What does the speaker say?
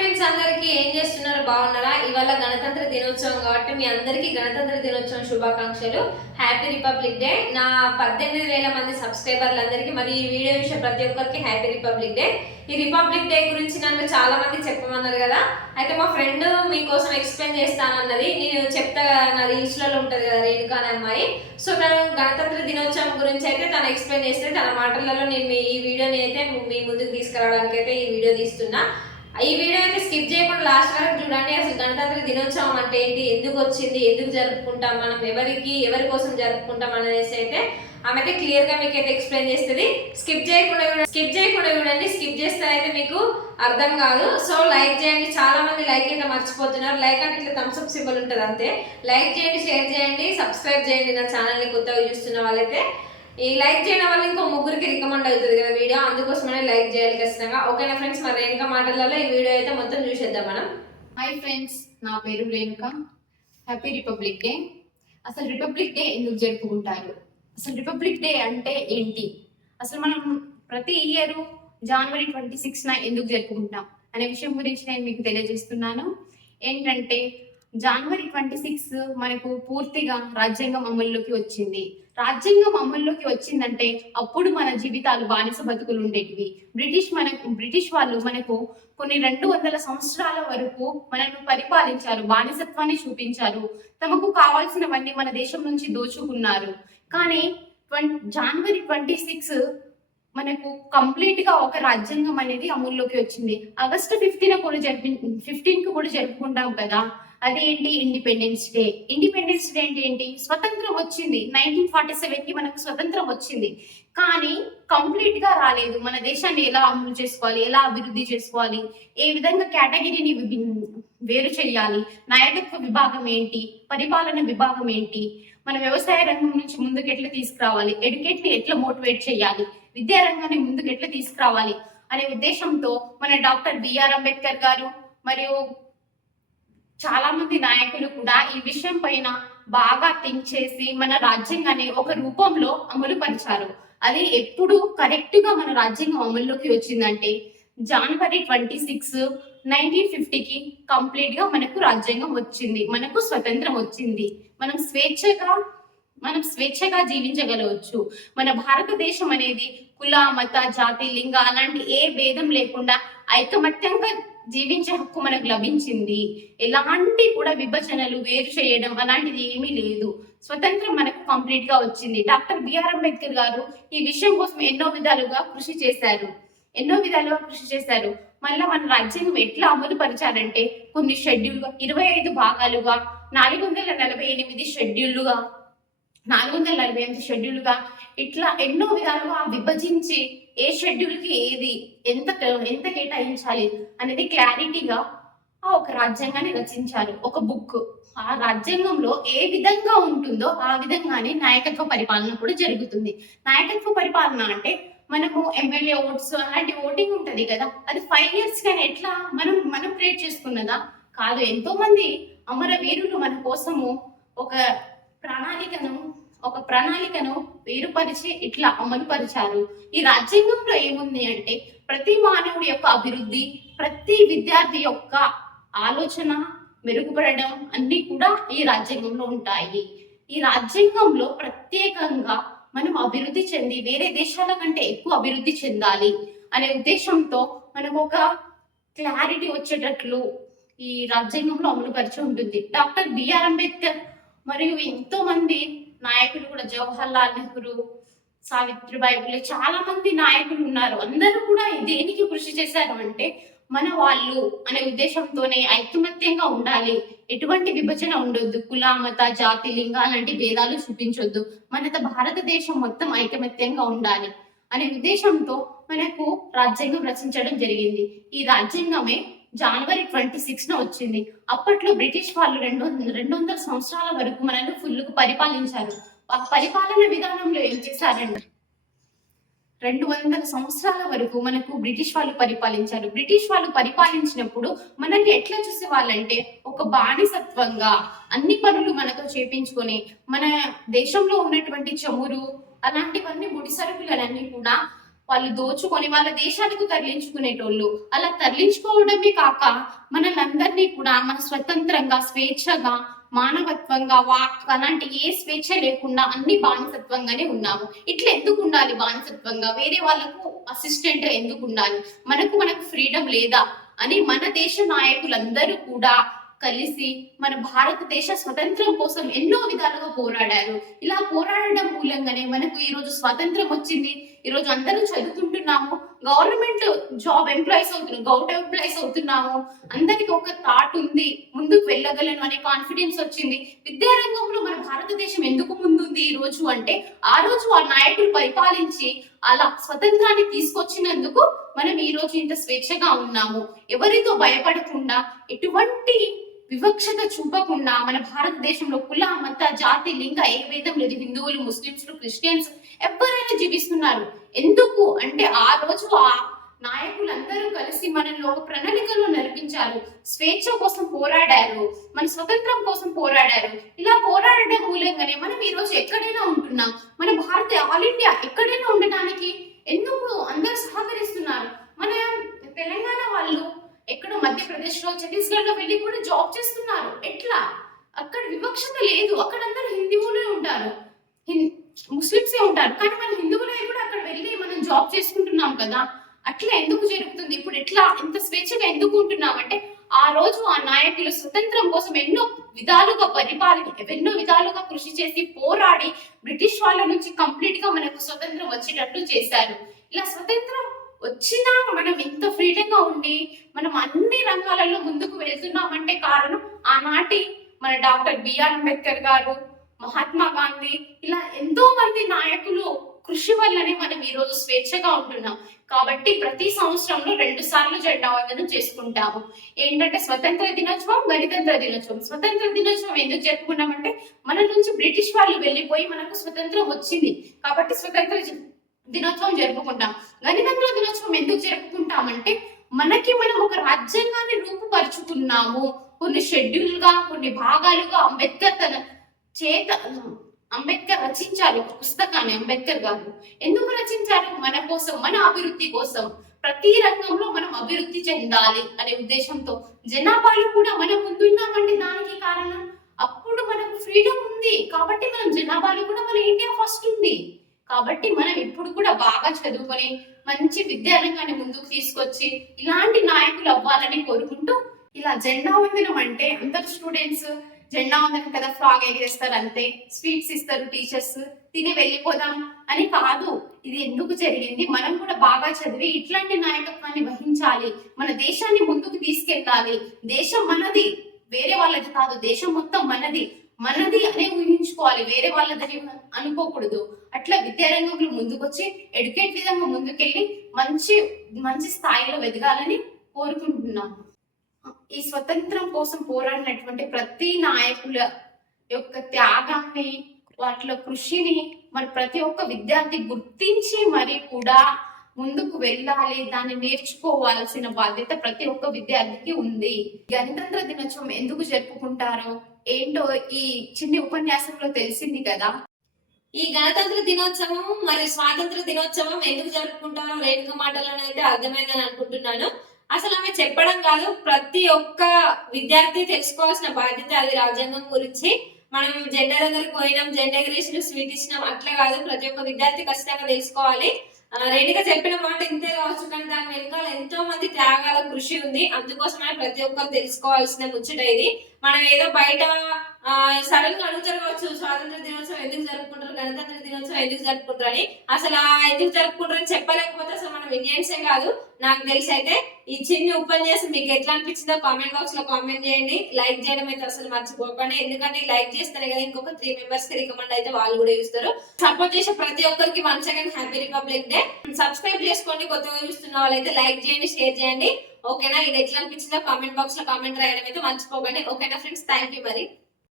Friends, అందరికీ ఏం చేస్తున్నారు? బాగున్నారా? ఇవాళ గణతంత్ర దినోత్సవం కాబట్టి మీ అందరికీ గణతంత్ర దినోత్సవం శుభాకాంక్షలు. Happy republic day. నా 18,000 మంది సబ్స్క్రైబర్లందరికీ మరి ఈ వీడియో విషయం ప్రతి ఒక్కరికి హ్యాపీ రిపబ్లిక్ డే. ఈ రిపబ్లిక్ డే గురించి నన్ను చాలా మంది చెప్పమన్నారు కదా, అయితే మా ఫ్రెండ్ మీకోసం ఎక్స్ప్లెయిన్ చేస్తానన్నది. నేను చెప్తా, నా రీల్స్లలో ఉంటుంది కదా రేణుకా అనే అమ్మాయి. సో తను గణతంత్ర దినోత్సవం గురించి అయితే తను ఎక్స్ప్లెయిన్ చేస్తే తన మాటలలో నేను ఈ వీడియోని అయితే మీ ముందుకు తీసుకురావడానికి అయితే ఈ వీడియో తీస్తున్నా. ఈ వీడియో అయితే స్కిప్ చేయకుండా లాస్ట్ వరకు చూడండి. అసలు గణతంత్ర దినోత్సవం అంటే ఏంటి, ఎందుకు వచ్చింది, ఎందుకు జరుపుకుంటాం, మనం ఎవరి కోసం జరుపుకుంటాం అనేసి అయితే ఆమె అయితే క్లియర్ గా మీకు అయితే ఎక్స్ప్లెయిన్ చేస్తుంది. స్కిప్ చేయకుండా చూడండి. స్కిప్ చేస్తే అయితే మీకు అర్థం కాదు. సో లైక్ చేయండి. చాలా మంది లైక్ అయితే మర్చిపోతున్నారు. లైక్ అంటే ఇట్లా థమ్స్ అప్ సింబల్ ఉంటుంది అంతే. లైక్ చేయండి, షేర్ చేయండి, సబ్స్క్రైబ్ చేయండి. నా ఛానల్ ని కొత్తగా చూస్తున్న వాళ్ళైతే ఈ లైక్ చేయడం వల్ల ఇంకో ముగ్గురికి రికమెండ్ అవుతుంది కదా వీడియో, అందుకోసమనే లైక్ చేయాలి ఖచ్చితంగా. ఓకేనా ఫ్రెండ్స్, మరి రేణుక మాటలలో ఈ వీడియో అయితే మొత్తం చూసేద్దాం మనం. హాయ్ ఫ్రెండ్స్, నా పేరు రేణుక. Happy republic day. అసలు రిపబ్లిక్ డే ఎందుకు జరుపుకుంటారు, అసలు రిపబ్లిక్ డే అంటే ఏంటి, అసలు మనం ప్రతి ఇయర్ జనవరి 26న ఎందుకు జరుపుకుంటాం అనే విషయం గురించి నేను మీకు తెలియజేస్తున్నాను. ఏంటంటే జనవరి 26 మనకు పూర్తిగా రాజ్యాంగం అమల్లోకి వచ్చింది. రాజ్యాంగం అమల్లోకి వచ్చిందంటే అప్పుడు మన జీవితాలు బానిస బతుకులు ఉండేటివి. బ్రిటిష్ వాళ్ళు మనకు కొన్ని 200 సంవత్సరాల వరకు మనను పరిపాలించారు, బానిసత్వాన్ని చూపించారు, తమకు కావాల్సినవన్నీ మన దేశం నుంచి దోచుకున్నారు. కానీ జనవరి 26 మనకు కంప్లీట్ గా ఒక రాజ్యాంగం అనేది అమల్లోకి వచ్చింది. ఆగస్టు 15 కూడా జరుపుకుంటాం కదా, అది ఏంటి, ఇండిపెండెన్స్ డే. ఇండిపెండెన్స్ డే అంటే ఏంటి, స్వతంత్రం వచ్చింది. 1947కి మనకు స్వతంత్రం వచ్చింది, కానీ కంప్లీట్ గా రాలేదు. మన దేశాన్ని ఎలా అమలు చేసుకోవాలి, ఎలా అభివృద్ధి చేసుకోవాలి, ఏ విధంగా కేటగిరీని వేరు చేయాలి, నాయకత్వ విభాగం ఏంటి, పరిపాలన విభాగం ఏంటి, మన వ్యవసాయ రంగం నుంచి ముందుకు ఎట్లా తీసుకురావాలి, ఎడ్యుకేట్ ని ఎట్లా మోటివేట్ చేయాలి, విద్యా రంగాన్ని ముందుకు ఎట్లా తీసుకురావాలి అనే ఉద్దేశంతో మన డాక్టర్ బిఆర్ అంబేద్కర్ గారు మరియు చాలా మంది నాయకులు కూడా ఈ విషయం పైన బాగా థింక్ చేసి మన రాజ్యాంగాన్ని ఒక రూపంలో అమలు పరిచారు. అది ఎప్పుడు కరెక్ట్ గా మన రాజ్యాంగం అమల్లోకి వచ్చిందంటే జనవరి 26, 1950కి కంప్లీట్ గా మనకు రాజ్యాంగం వచ్చింది, మనకు స్వతంత్రం వచ్చింది. మనం స్వేచ్ఛగా జీవించగలవచ్చు. మన భారతదేశం అనేది కుల, మత, జాతి, లింగ అలాంటి ఏ భేదం లేకుండా ఐకమత్యంగా జీవించే హక్కు మనకు లభించింది. ఎలాంటి కూడా విభజనలు, వేరు చేయడం అలాంటిది ఏమీ లేదు. స్వతంత్రం మనకు కంప్లీట్ గా వచ్చింది. డాక్టర్ బిఆర్ అంబేద్కర్ గారు ఈ విషయం కోసం ఎన్నో విధాలుగా కృషి చేశారు. మళ్ళీ మన రాజ్యాంగం ఎట్లా అమలు పరిచారంటే కొన్ని షెడ్యూల్గా, 25 భాగాలుగా, 448 షెడ్యూల్గా ఇట్లా ఎన్నో విధాలుగా విభజించి ఏ షెడ్యూల్ కి ఏది ఎంత కేటాయించాలి అనేది క్లారిటీగా ఒక రాజ్యాంగాన్ని రచించారు, ఒక బుక్. ఆ రాజ్యాంగంలో ఏ విధంగా ఉంటుందో ఆ విధంగానే నాయకత్వ పరిపాలన కూడా జరుగుతుంది. నాయకత్వ పరిపాలన అంటే మనము ఎమ్మెల్యే ఓట్స్ అలాంటి ఓటింగ్ ఉంటది కదా, అది 5 years కానీ ఎట్లా మనం క్రియేట్ చేసుకున్నదా కాదు. ఎంతో మంది అమరవీరులు మన కోసము ఒక ప్రణాళికను వేరుపరిచి ఇట్లా అమలు పరిచారు. ఈ రాజ్యాంగంలో ఏముంది అంటే ప్రతి మానవుడి యొక్క అభివృద్ధి, ప్రతి విద్యార్థి యొక్క ఆలోచన మెరుగుపడడం అన్ని కూడా ఈ రాజ్యాంగంలో ఉంటాయి. ఈ రాజ్యాంగంలో ప్రత్యేకంగా మనం అభివృద్ధి చెంది వేరే దేశాల కంటే ఎక్కువ అభివృద్ధి చెందాలి అనే ఉద్దేశంతో మనకు ఒక క్లారిటీ వచ్చేటట్లు ఈ రాజ్యాంగంలో అమలు పరిచి ఉంటుంది. డాక్టర్ బిఆర్ అంబేద్కర్ మరియు ఎంతో మంది నాయకులు కూడా, జవహర్లాల్ నెహ్రూ, సావిత్రిబాయి ఫులే, చాలా మంది నాయకులు ఉన్నారు. అందరూ కూడా దేనికి కృషి చేశారు అంటే మన వాళ్ళు అనే ఉద్దేశంతోనే ఐకమత్యంగా ఉండాలి, ఎటువంటి విభజన ఉండొద్దు, కుల, మత, జాతి, లింగ లాంటి భేదాలు చూపించొద్దు, మన భారతదేశం మొత్తం ఐకమత్యంగా ఉండాలి అనే ఉద్దేశంతో మనకు రాజ్యాంగం రచించడం జరిగింది. ఈ రాజ్యాంగమే జనవరి 26న వచ్చింది. అప్పట్లో బ్రిటిష్ వాళ్ళు 200 సంవత్సరాల వరకు మనల్ని ఫుల్గా పరిపాలించారు. ఆ పరిపాలన విధానంలో ఏం చేశారంటే 200 సంవత్సరాల వరకు మనకు బ్రిటిష్ వాళ్ళు పరిపాలించారు. బ్రిటిష్ వాళ్ళు పరిపాలించినప్పుడు మనల్ని ఎట్లా చూసేవాళ్ళంటే ఒక బానిసత్వంగా, అన్ని పనులు మనతో చేపించుకొని మన దేశంలో ఉన్నటువంటి చమురు అలాంటివన్నీ ముడి సరుకులన్నీ కూడా వాళ్ళు దోచుకొని వాళ్ళ దేశానికి తరలించుకునేటోళ్ళు. అలా తరలించుకోవడమే కాక మనల్ని కూడా మన స్వతంత్రంగా, స్వేచ్ఛగా, మానవత్వంగా అలాంటి ఏ స్వేచ్ఛ లేకుండా అన్ని బానిసత్వంగానే ఉన్నాము. ఇట్లా ఎందుకు ఉండాలి బానిసత్వంగా? వేరే వాళ్ళకు అసిస్టెంట్ ఎందుకు ఉండాలి? మనకు ఫ్రీడమ్ లేదా అని మన దేశ నాయకులందరూ కూడా కలిసి మన భారతదేశ స్వతంత్రం కోసం ఎన్నో విధాలుగా పోరాడారు. ఇలా పోరాడడం మూలంగానే మనకు ఈ రోజు స్వతంత్రం వచ్చింది. ఈ రోజు అందరూ చదువుకుంటున్నాము, గవర్నమెంట్ జాబ్ ఎంప్లాయీస్ అవుతున్నాము. అందరికి ఒక థాట్ ఉంది, ముందుకు వెళ్ళగలను అనే కాన్ఫిడెన్స్ వచ్చింది. విద్యారంగంలో మన భారతదేశం ఎందుకు ముందుంది ఈ రోజు అంటే, ఆ రోజు ఆ నాయకులు పరిపాలించి అలా స్వతంత్రాన్ని తీసుకొచ్చినందుకు మనం ఈ రోజు ఇంత స్వేచ్ఛగా ఉన్నాము. ఎవరితో భయపడకుండా, ఎటువంటి వివక్షత చూపకుండా మన భారతదేశంలో కుల, మత, జాతి, లింగ ఏ భేదం లేదు. హిందువులు, ముస్లింస్, క్రిస్టియన్స్ ఎవరైనా జీవిస్తున్నారు. ఎందుకు అంటే ఆ రోజు ఆ నాయకులందరూ కలిసి మనలో ఒక ప్రణాళికలు నడిపించారు, స్వేచ్ఛ కోసం పోరాడారు, మన స్వతంత్రం కోసం పోరాడారు. ఇలా పోరాడడం మూలంగానే మనం ఈ రోజు ఎక్కడైనా ఉంటున్నాం. మన ఆల్ ఇండియా ఎక్కడైనా ఉండడానికి ఎందుకు అందరూ సహకరిస్తున్నారు. మన తెలంగాణ వాళ్ళు ఎక్కడో మధ్యప్రదేశ్ లో, ఛత్తీస్గఢ్ లో వెళ్ళి కూడా జాబ్ చేస్తున్నారు. ఎట్లా? అక్కడ వివక్షత లేదు. అక్కడ అందరూ హిందువులే ఉంటారు, ముస్లింసే ఉంటారు. కానీ మన హిందువులే కూడా అక్కడ వెళ్ళి మనం జాబ్ చేసుకుంటున్నాం కదా. అట్లా ఎందుకు జరుగుతుంది? ఇప్పుడు ఎట్లా ఇంత స్వేచ్ఛగా ఎందుకు ఉంటున్నాం అంటే, ఆ రోజు ఆ నాయకులు స్వతంత్రం కోసం ఎన్నో విధాలుగా కృషి చేసి పోరాడి బ్రిటిష్ వాళ్ళ నుంచి కంప్లీట్ గా మనకు స్వతంత్రం వచ్చేటట్లు చేశారు. ఇలా స్వతంత్రం వచ్చినా మనం ఇంత ఫ్రీడమ్ గా ఉండి మనం అన్ని రంగాలలో ముందుకు వెళ్తున్నామంటే కారణం ఆనాటి మన డాక్టర్ బిఆర్ అంబేద్కర్ గారు, మహాత్మా గాంధీ, ఇలా ఎంతో మంది నాయకులు కృషి వల్లనే మనం ఈ రోజు స్వేచ్ఛగా ఉంటున్నాం. కాబట్టి ప్రతి సంవత్సరంలో 2 సార్లు జెండా వందనం చేసుకుంటాము. ఏంటంటే స్వతంత్ర దినోత్సవం, గణతంత్ర దినోత్సవం. స్వతంత్ర దినోత్సవం ఎందుకు జరుపుకున్నామంటే, మన నుంచి బ్రిటిష్ వాళ్ళు వెళ్ళిపోయి మనకు స్వతంత్రం వచ్చింది కాబట్టి స్వతంత్ర దినోత్సవం జరుపుకుంటాం. గణతంత్ర దినోత్సవం ఎందుకు జరుపుకుంటామంటే, మనం ఒక రాజ్యాంగాన్ని రూపుపరుచుకున్నాము. కొన్ని షెడ్యూల్ గా, కొన్ని భాగాలుగా అంబేద్కర్ రచించారు ఒక పుస్తకాన్ని. అంబేద్కర్ గారు ఎందుకు రచించారు? మన కోసం, మన అభివృద్ధి కోసం. ప్రతి రంగంలో మనం అభివృద్ధి చెందాలి అనే ఉద్దేశంతో. జనాభాలో కూడా మనం ముందున్నామండి. దానికి కారణం అప్పుడు మనకు ఫ్రీడమ్ ఉంది కాబట్టి మనం జనాభాలో కూడా మన ఇండియా ఫస్ట్ ఉంది. కాబట్టి మనం ఇప్పుడు కూడా బాగా చదువుకొని మంచి విద్యారంగాన్ని ముందుకు తీసుకొచ్చి ఇలాంటి నాయకులు అవ్వాలని కోరుకుంటూ, ఇలా జెండా వందనం అంటే అందరు స్టూడెంట్స్ జెండా వందనం కదా, ఫ్లాగ్ ఎగిరేస్తారు అంతే, స్వీట్స్ ఇస్తారు టీచర్స్, తిని వెళ్ళిపోదాం అని కాదు. ఇది ఎందుకు జరిగింది? మనం కూడా బాగా చదివి ఇట్లాంటి నాయకత్వాన్ని వహించాలి, మన దేశాన్ని ముందుకు తీసుకెళ్ళాలి. దేశం మనది, వేరే వాళ్ళది కాదు. దేశం మొత్తం మనది అనే ఊహించుకోవాలి, వేరే వాళ్ళదని అనుకోకూడదు. అట్లా విద్యారంగంలో ముందుకొచ్చి ఎడ్యుకేట్ విధంగా ముందుకెళ్ళి మంచి స్థాయిలో ఎదగాలని కోరుకుంటున్నాను. ఈ స్వతంత్రం కోసం పోరాడినటువంటి ప్రతి నాయకుల యొక్క త్యాగాన్ని, వాటిలో కృషిని మరి ప్రతి ఒక్క విద్యార్థి గుర్తించి మరి కూడా ముందుకు వెళ్ళాలి. దాన్ని నేర్చుకోవాల్సిన బాధ్యత ప్రతి ఒక్క విద్యార్థికి ఉంది. గణతంత్ర దినోత్సవం ఎందుకు జరుపుకుంటారో ఏంటో ఈ చిన్ని ఉపన్యాసంలో తెలిసింది కదా. ఈ గణతంత్ర దినోత్సవం మరియు స్వాతంత్ర దినోత్సవం ఎందుకు జరుపుకుంటారో రేణుక మాటలను అయితే అర్థమైందని అనుకుంటున్నాను. అసలు ఆమె చెప్పడం కాదు, ప్రతి ఒక్క విద్యార్థి తెలుసుకోవాల్సిన బాధ్యత అది. రాజ్యాంగం గురించి మనం జెండా దగ్గరకు పోయినాం, జెండా ఎగరేసినాం, స్వీట్ ఇచ్చినాం అట్లా కాదు. ప్రతి ఒక్క విద్యార్థి ఖచ్చితంగా తెలుసుకోవాలి. రేణుక చెప్పిన మాట ఇంతే కావచ్చు, కానీ దాని వెనకాల ఎంతో మంది త్యాగాల కృషి ఉంది. అందుకోసమే ప్రతి ఒక్కరు తెలుసుకోవాల్సిన ముచ్చట ఇది. మనం ఏదో బయట సడన్ గా అడుగుతారు కావచ్చు, స్వాతంత్ర దినోత్సవం ఎందుకు జరుపుకుంటారు, గణతంత్ర దినోత్సవం ఎందుకు జరుపుకుంటారు అని. అసలు ఎందుకు జరుపుకుంటారు అని చెప్పలేకపోతే అసలు మనం ఇండియన్సే కాదు. నాకు తెలిసి అయితే ఈ చిన్న ఉపన్యాసం మీకు ఎట్లా అనిపించిందో కామెంట్ బాక్స్ లో కామెంట్ చేయండి. లైక్ చేయడం అయితే అసలు మర్చిపోకండి, ఎందుకంటే లైక్ చేస్తేనే కదా ఇంకొక 3 మెంబర్స్ కి రికమెండ్ అయితే వాళ్ళు కూడా చూస్తారు. సపోర్ట్ చేసే ప్రతి ఒక్కరికి once again happy republic day. Subscribe చేసుకోండి, కొత్తగా చూస్తున్న వాళ్ళైతే లైక్ చేయండి, షేర్ చేయండి. ఓకేనా? ఇది ఎట్లా అనిపించిందో కామెంట్ బాక్స్ లో కామెంట్ రాయడం అయితే మర్చిపోకండి. ఓకేనా ఫ్రెండ్స్, థ్యాంక్ యూ మరి.